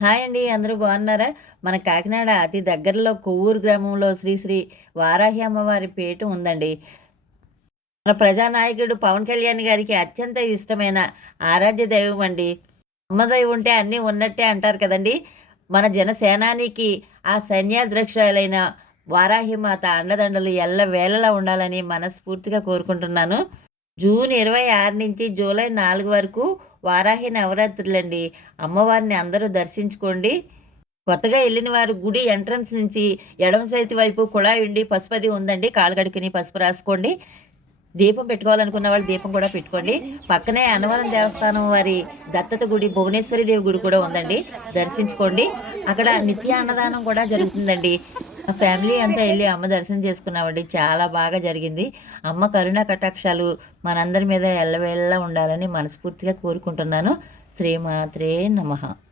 Hi అండి అందరూ బాగున్నారా? మన కాకినాడ అతి దగ్గరలో కొవ్వూరు గ్రామంలో శ్రీ శ్రీ వారాహి అమ్మవారి పేట ఉందండి. మన ప్రజానాయకుడు పవన్ కళ్యాణ్ గారికి అత్యంత ఇష్టమైన ఆరాధ్య దైవం అండి. అమ్మదైవం ఉంటే అన్నీ ఉన్నట్టే అంటారు కదండి. మన జనసేనానికి ఆ సైన్యాధ్యక్షులైన వారాహిమాత అండదండలు ఎల్ల వేళలా ఉండాలని మనస్ఫూర్తిగా కోరుకుంటున్నాను. జూన్ ఇరవై ఆరు నుంచి జూలై నాలుగు వరకు వారాహి నవరాత్రులండి. అమ్మవారిని అందరూ దర్శించుకోండి. కొత్తగా వెళ్ళిన వారు గుడి ఎంట్రన్స్ నుంచి ఎడమ సైతి వైపు కుళాయి ఉండి పసుపది ఉందండి. కాలుగడికిని పసుపు రాసుకోండి. దీపం పెట్టుకోవాలనుకున్న వాళ్ళు దీపం కూడా పెట్టుకోండి. పక్కనే అన్నవరం దేవస్థానం వారి దత్తత గుడి భువనేశ్వరి దేవి గుడి కూడా ఉందండి. దర్శించుకోండి. అక్కడ నిత్య అన్నదానం కూడా జరుగుతుందండి. ఫ్యామిలీ అంతా వెళ్ళి అమ్మ దర్శనం చేసుకున్నామండి. చాలా బాగా జరిగింది. అమ్మ కరుణ కటాక్షాలు మనందరి మీద ఎల్లవేళ్ళ ఉండాలని మనస్ఫూర్తిగా కోరుకుంటున్నాను. శ్రీమాత్రే నమః.